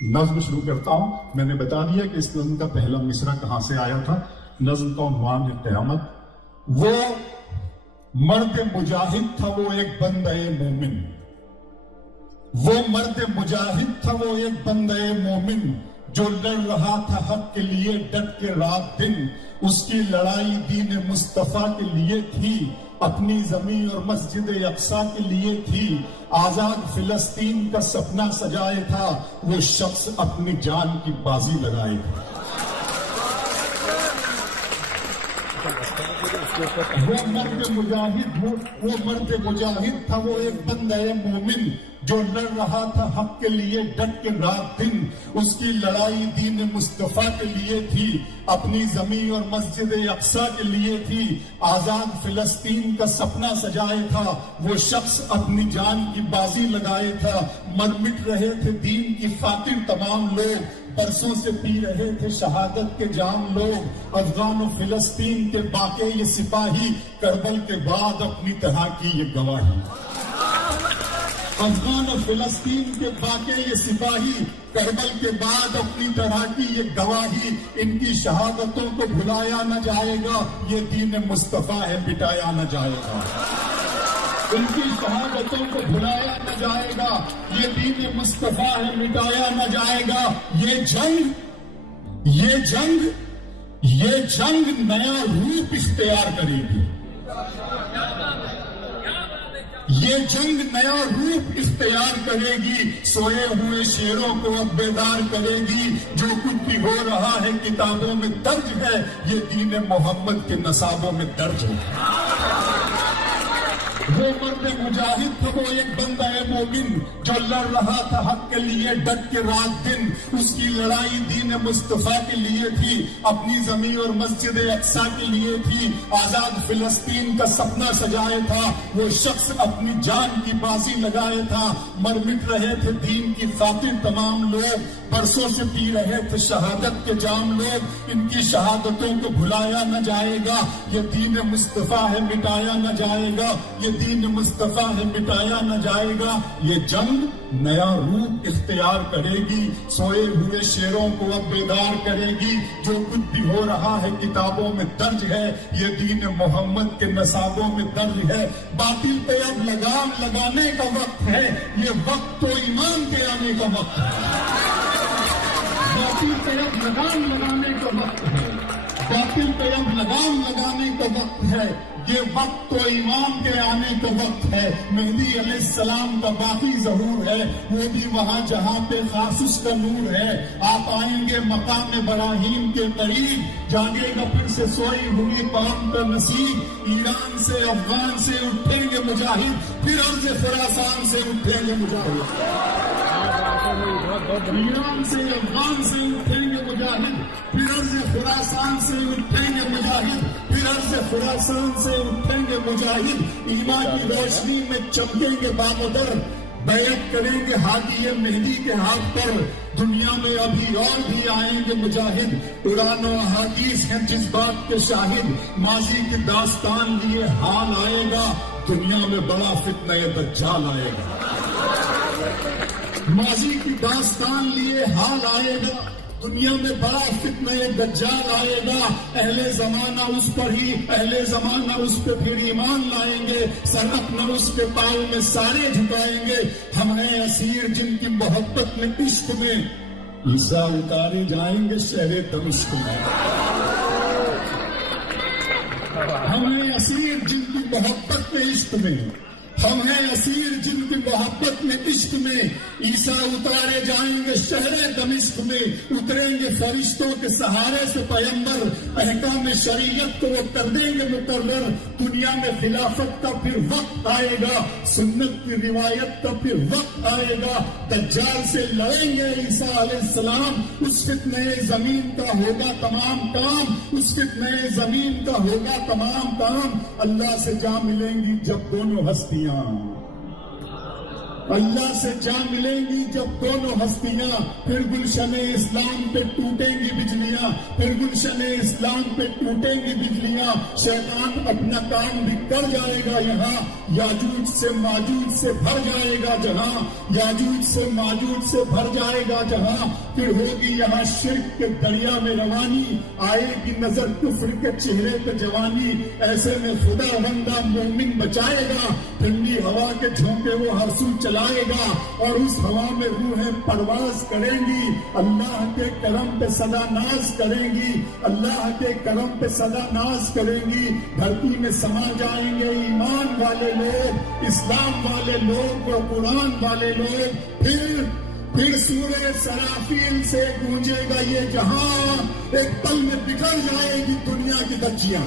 نظم شروع کرتا ہوں. میں نے بتا دیا کہ اس نظم کا پہلا مصرع کہاں سے آیا تھا. نظم کا عنوان ہے قیامت. وہ مرد مجاہد تھا وہ ایک بندہ مومن. وہ مرد مجاہد تھا وہ ایک بندہ مومن جو لڑ رہا تھا حق کے لیے ڈٹ کے رات دن. اس کی لڑائی دین مصطفیٰ کے لیے تھی, اپنی زمین اور مسجد اقصیٰ کے لیے تھی. آزاد فلسطین کا سپنا سجائے تھا, وہ شخص اپنی جان کی بازی لگائے تھا. وہ مرد مجاہد تھا وہ ایک بندہ مومن جو لڑ رہا تھا حق کے لیے ڈٹ کے رات دن. اس کی لڑائی دین مصطفیٰ کے لیے تھی, اپنی زمین اور مسجد اقصیٰ کے لیے تھی. آزاد فلسطین کا سپنا سجائے تھا, وہ شخص اپنی جان کی بازی لگائے تھا. مر مٹ رہے تھے دین کی خاطر تمام لوگ, برسوں سے پی رہے تھے شہادت کے جام لوگ. افغان و فلسطین کے باقی یہ سپاہی, کربل کے بعد اپنی طرح کی یہ گواہی. افغان و فلسطین کے باقی یہ سپاہی, کربل کے بعد اپنی طرح کی یہ گواہی. ان کی شہادتوں کو بھلایا نہ جائے گا, یہ دین مصطفیٰ ہے مٹایا نہ جائے گا. ان کی شہادتوں کو بھلایا نہ جائے گا, یہ دین مصطفیٰ ہے مٹایا نہ جائے گا. یہ جنگ نیا روپ اختیار کرے گی. یہ جنگ نیا روپ اختیار کرے گی, سوئے ہوئے شیروں کو اب بیدار کرے گی. جو کچھ بھی ہو رہا ہے کتابوں میں درج ہے, یہ دین محمد کے نصابوں میں درج ہے. وہ مرد مجاہد تھا وہ ایک بندہ مومن جو لڑ رہا تھا حق کے لیے ڈٹ کے رات دن. اس کی لڑائی دین مصطفیٰ کے لیے تھی, اپنی زمین اور مسجد اقصیٰ کے لیے تھی. آزاد فلسطین کا سپنا سجائے تھا, وہ شخص اپنی جان کی بازی لگائے تھا. مر مٹ رہے تھے دین کی خاطر تمام لوگ, برسوں سے پی رہے تھے شہادت کے جام لوگ. ان کی شہادتوں کو بھلایا نہ جائے گا, یہ دین مصطفیٰ ہے مٹایا نہ جائے گا. یہ دین مصطفیٰ ہے مٹایا نہ جائے گا. یہ جنگ نیا روپ اختیار کرے گی, سوئے ہوئے شیروں کو اب بیدار کرے گی. جو کچھ بھی ہو رہا ہے کتابوں میں درج ہے, یہ دین محمد کے نصابوں میں درج ہے. باطل پہ اب لگام لگانے کا وقت ہے, یہ وقت تو ایمان کے آنے کا وقت ہے. باطل پہ اب لگام لگانے کا وقت ہے, باطل پہ اب لگام لگانے کا وقت ہے. یہ وقت تو ایمان کے آنے کا وقت ہے. مہدی علیہ السلام کا باقی ظہور ہے, وہ بھی وہاں جہاں پہ خاص اس کا نور ہے. آپ آئیں گے مقام ابراہیم کے قریب, جاگے گا پھر سے سوئی ہوئی قوم کا نصیب. ایران سے افغان سے اٹھیں گے مجاہد, پھر عرض خراسان سے اٹھیں گے مجاہد. ایران سے افغان سے اٹھیں گے مجاہد, پھر عرض خراسان سے اٹھیں گے مجاہد. پھر عرض خراسان سے اٹھیں گے مجاہد. ایمان کی روشنی میں چمکیں گے بامدر, بیعت کریں گے ہادی مہدی کے ہاتھ پر. دنیا میں ابھی اور بھی آئیں گے مجاہد, قرآن و احادیث ہیں جس بات کے شاہد. ماضی کی داستان لیے حال آئے گا, دنیا میں بڑا فتنہ دجال آئے گا. ماضی کی داستان لیے حال آئے گا, دنیا میں بڑا فتنہ دجال آئے گا. اہل زمانہ اس پر ہی, اہل زمانہ اس پہ پھر ایمان لائیں گے. سر اپنا اس کے پاؤں میں سارے جھکائیں گے. ہم ہیں اسیر جن کی محبت میں عشق میں, عیسیٰ اتارے جائیں گے شہر دمشق میں. ہم ہیں اسیر جن کی محبت میں عشق میں, ہم ہیں اسیر جن کی محبت میں عشق میں. عیسیٰ اتارے جائیں گے شہر دمشق میں, اتریں گے فرشتوں کے سہارے سے پیمبر. احکام شریعت کو وہ کر دیں گے مقرر. دنیا میں خلافت کا پھر وقت آئے گا, سنت کی روایت کا پھر وقت آئے گا. دجال سے لڑیں گے عیسیٰ علیہ السلام, اس فتنہ زمین کا ہوگا تمام کام, اس فتنہ زمین کا ہوگا تمام کام. اللہ سے جا ملیں گی جب دونوں ہستیاں, اللہ سے جا ملیں گی جب دونوں ہستیاں، پھر گلشن اسلام پہ ٹوٹیں گی بجلیاں، پھر گلشن اسلام پہ ٹوٹیں گی بجلیاں. شیطان اپنا کام بھی کر جائے گا یہاں، یاجوج سے ماجوج سے بھر جائے گا جہاں، یاجوج سے ماجوج سے بھر جائے گا جہاں. پھر ہوگی یہاں شرک کے دریا میں روانی، آئے گی نظر کفر کے چہرے پہ جوانی. ایسے میں خدا بندہ مومن بچائے گا، ٹھنڈی ہوا کے جھونکے وہ ہر سو چلائے گا، اور اس ہوا میں روحیں پرواز کریں گی. اللہ کے کرم پہ سدا ناز کریں گی، اللہ کے کرم پہ سدا ناز کریں گی. دھرتی میں سما جائیں گے ایمان والے لوگ، اسلام والے لوگ اور قرآن والے لوگ. پھر سورہ سرافیل سے گونجے گا یہ جہاں، ایک پل میں بکھر جائے گی دنیا کی دچیاں.